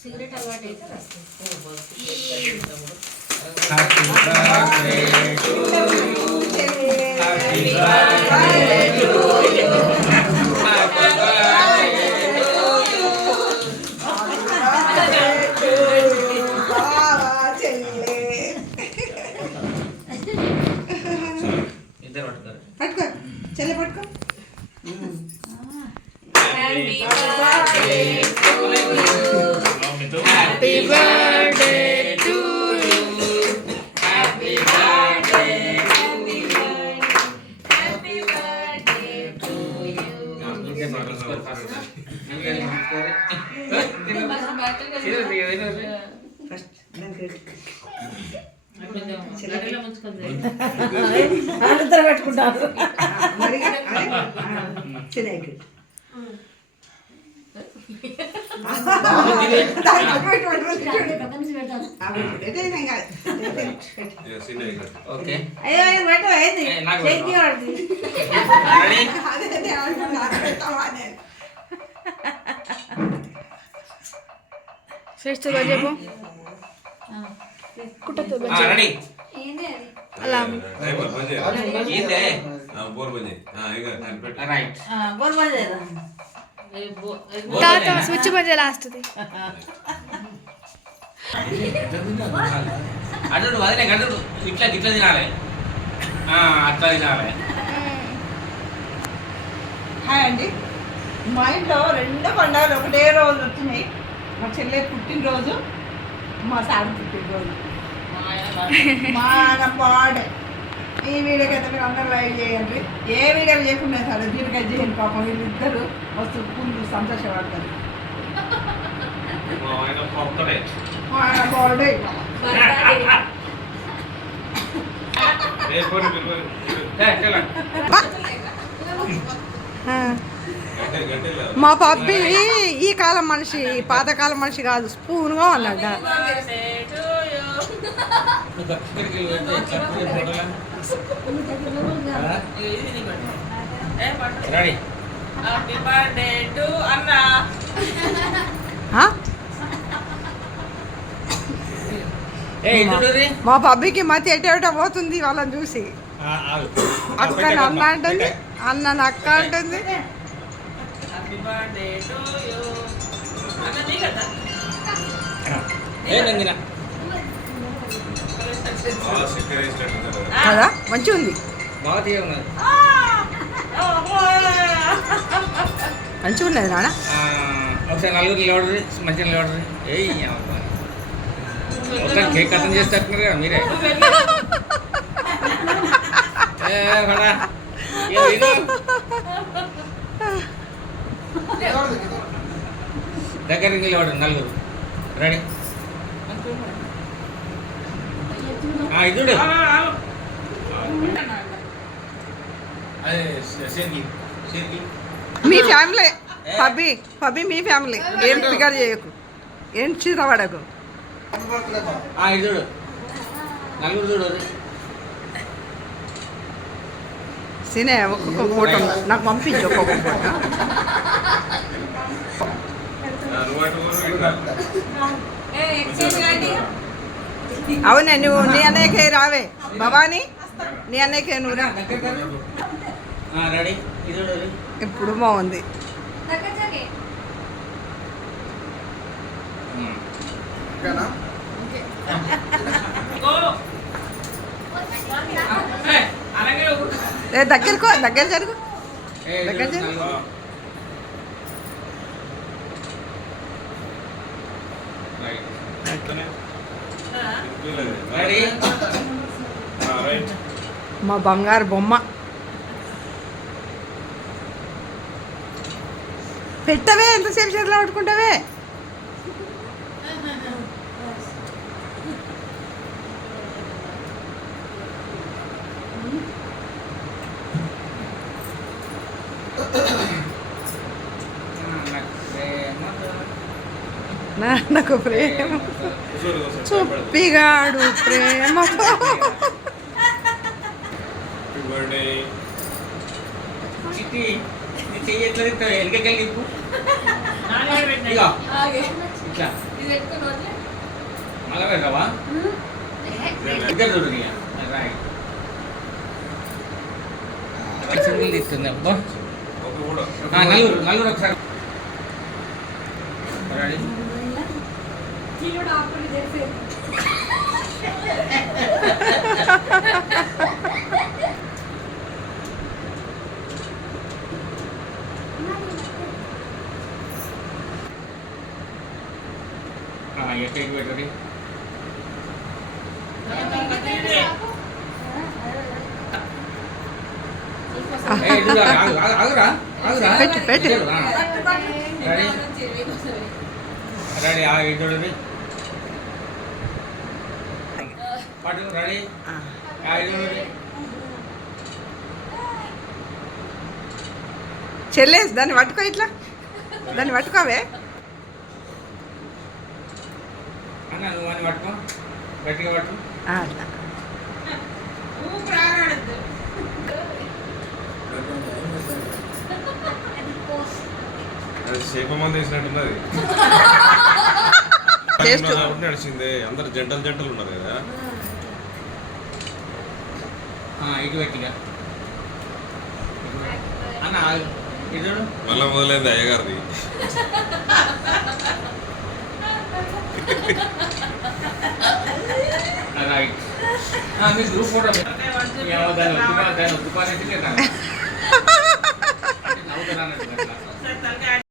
Cigarette అలవాటు అయితే పట్టుకో చెల్లె పట్టుకో. Happy birthday to you happy birthday happy birthday to you అందరూ పెట్టుకుంటారు. చిన్నకి చెప్పు స్విచ్ బంద్ లాస్ట్ అటు వదిలే గడ్డు ఇట్లా గిట్లా తినాలి, అట్లా తినాలి. హాయ్ అండి. మా ఇంట్లో రెండు పండుగలు ఒకటే రోజు వచ్చినాయి. మా చెల్లె పుట్టినరోజు, మా సార్ పుట్టినరోజు, మా ఆయన బర్త్డే. ఈ వీడియోకి అయితే మీరు అందరూ లైక్ చేయండి. ఏ వీడియో చేయకుండా సరే దీనికైతే చేయండి. పాపం వీళ్ళిద్దరు వస్తు ఫుల్ సంతోషపడతారు. మా ఆయన బర్త్డే మా పప్పి ఈ కాలం మనిషి, పాతకాలం మనిషి కాదు, స్పూన్గా అన్నట్ట. మా పబ్బికి మతి ఎటేటో పోతుంది వాళ్ళని చూసి. అక్క అన్న అంటుంది, అన్న అక్క అంటుంది. కదా మంచిగా ఉంది, మంచిగా ఉన్నది నాన్న. ఒకసారి నలుగురు నిలబడరు, మంచిగా నిలబడరు. కేక్ కథం చేస్తున్నారు కదా మీరే. దగ్గరికి నిలబడరు నలుగురు. రెడీ ఇదుడు మీ ఫ్యామిలీ పబ్బి, పబ్బి మీ ఫ్యామిలీ. ఏం ఫిగర్ చేయకు, ఏం చీరపడకు. ఇదుడు నలుగురు చూడు. సినే ఒక్కొక్క ఫోటో నాకు పంపించు, ఒక్కొక్క ఫోటో. అవునే, నువ్వు నీ అన్నయ్యకే రావే భవానీ, నీ అన్నయ్యకే నువ్వు రా. ఇప్పుడు బాగుంది. దగ్గరకు దగ్గర జరుగు, దగ్గర జరుగు. మా బంగారు బొమ్మ పెట్టవే, ఎంతసేపు చేతిలో పట్టుకుంటావే. నాకు ప్రేమ చుప్పిగాడు ప్రేమ. చిట్టి నీ చెయ్యి ఎట్లా తింటావు వెనకెళ్ళి నీకు ఇగో ఇట్లా ఇది పెట్టుకుని వదిలే. మళ్ళా పెడతావా ఇద్దరు చూడు ఇక. రైట్ సింగిల్ తీస్తుంది అబ్బా నలుగురు నలుగురు ఒకసారి రెడీ చీనుడు ఆకులు చేసేది. ఎక్కడికి పెట్టండి ఆగురా ఆగురా పెట్టు, పెట్టు. రెడీ రెడీ చూడండి పాటు రెడీ చూడండి చెల్లేసి దాన్ని పట్టుకో ఇట్లా దాన్ని పట్టుకోవే అన్న నువ్వు అని పట్టుకో గట్టిగా పట్టు అట్లా ఊపిరి ఆడద్దు. శేపమంది వేసినట్టున్నది టేస్ట్ నడిచింది అందరు జంటలు జంటలు ఉన్నారు కదా ఇటు పెట్టిగా అన్న ఇది చూడు మళ్ళా మొదలైంది అయ్యగారిది రైట్ మీ గ్రూప్ ఫోటో దాన్ని ఒప్పుకోవాలంటే నవ్వుతాను అన్నట్టు అట్లా